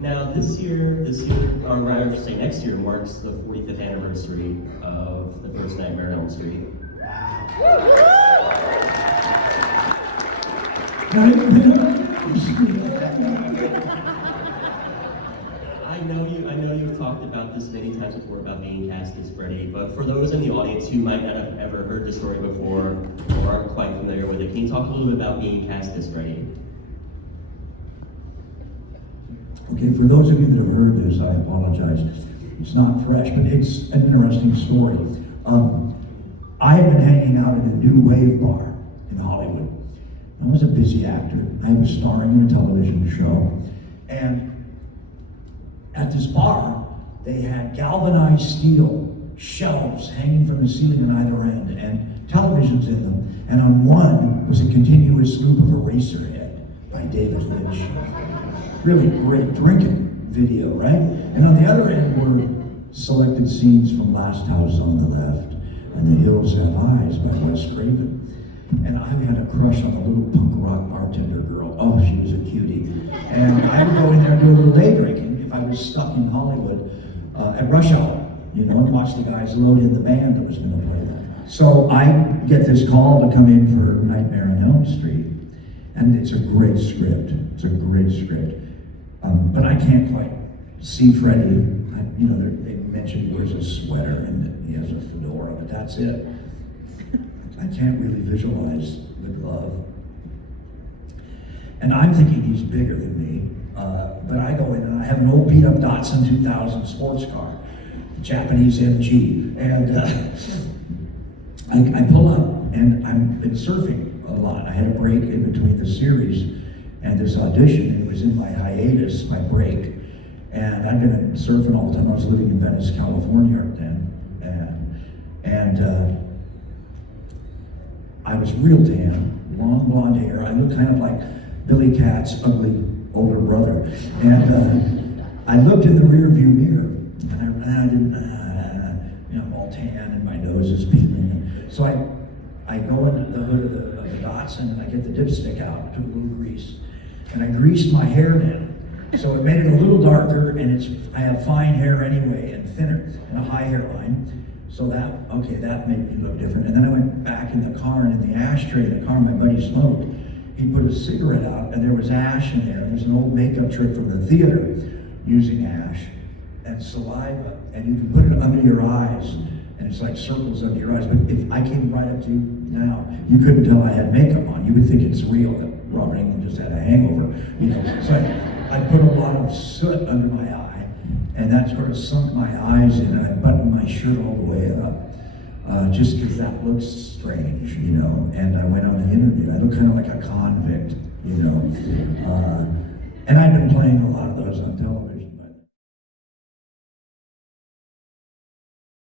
Now this year, or rather say next year, marks the 45th anniversary of the first Nightmare on Elm Street. I know you've talked about this many times before about being cast as Freddy, but for those in the audience who might not have ever heard the story before or aren't quite familiar with it, can you talk a little bit about being cast as Freddy? Okay, for those of you that have heard this, I apologize. It's not fresh, but it's an interesting story. I had been hanging out at a new wave bar in Hollywood. I was a busy actor. I was starring in a television show. And at this bar, they had galvanized steel shelves hanging from the ceiling on either end and televisions in them. And on one was a continuous loop of Eraserhead by David Lynch. Really great drinking video, right? And on the other end were selected scenes from Last House on the Left and The Hills Have Eyes by Wes Craven. And I had a crush on the little punk rock bartender girl. Oh, she was a cutie. And I would go in there and do a little day drinking if I was stuck in Hollywood at rush hour, you know, and watch the guys load in the band that was going to play that. So I get this call to come in for Nightmare on Elm Street. And it's a great script. It's a great script. But I can't quite see Freddy. You know, they mentioned he wears a sweater and that he has a fedora, but that's it. I can't really visualize the glove. And I'm thinking he's bigger than me. But I go in and I have an old beat up Datsun 2000 sports car, Japanese MG. And I pull up and I've been surfing a lot. I had a break in between the series and this audition. It was in my hiatus, my break. And I'd been surfing all the time. I was living in Venice, California then. And I was real tan, long blonde hair. I looked kind of like Billy Cat's ugly older brother. And I looked in the rear view mirror and I didn't, you know, I'm all tan and my nose is peeling. So I go into the hood of the Datsun and I get the dipstick out, I took a little grease, and I greased my hair down. So it made it a little darker, and I have fine hair anyway, and thinner, and a high hairline. So that made me look different. And then I went back in the car, and in the ashtray in the car, my buddy smoked. He put a cigarette out, and there was ash in there. There's an old makeup trick from the theater using ash and saliva, and you can put it under your eyes, and it's like circles under your eyes. But if I came right up to you now, you couldn't tell I had makeup on. You would think it's real, that Robert Englund just had a hangover, you know. So I put a lot of soot under my eye, and that sort of sunk my eyes in, and I buttoned my shirt all the way up, just because that looks strange, you know. And I went on the interview. I look kind of like a convict, you know. And I've been playing a lot of those on television.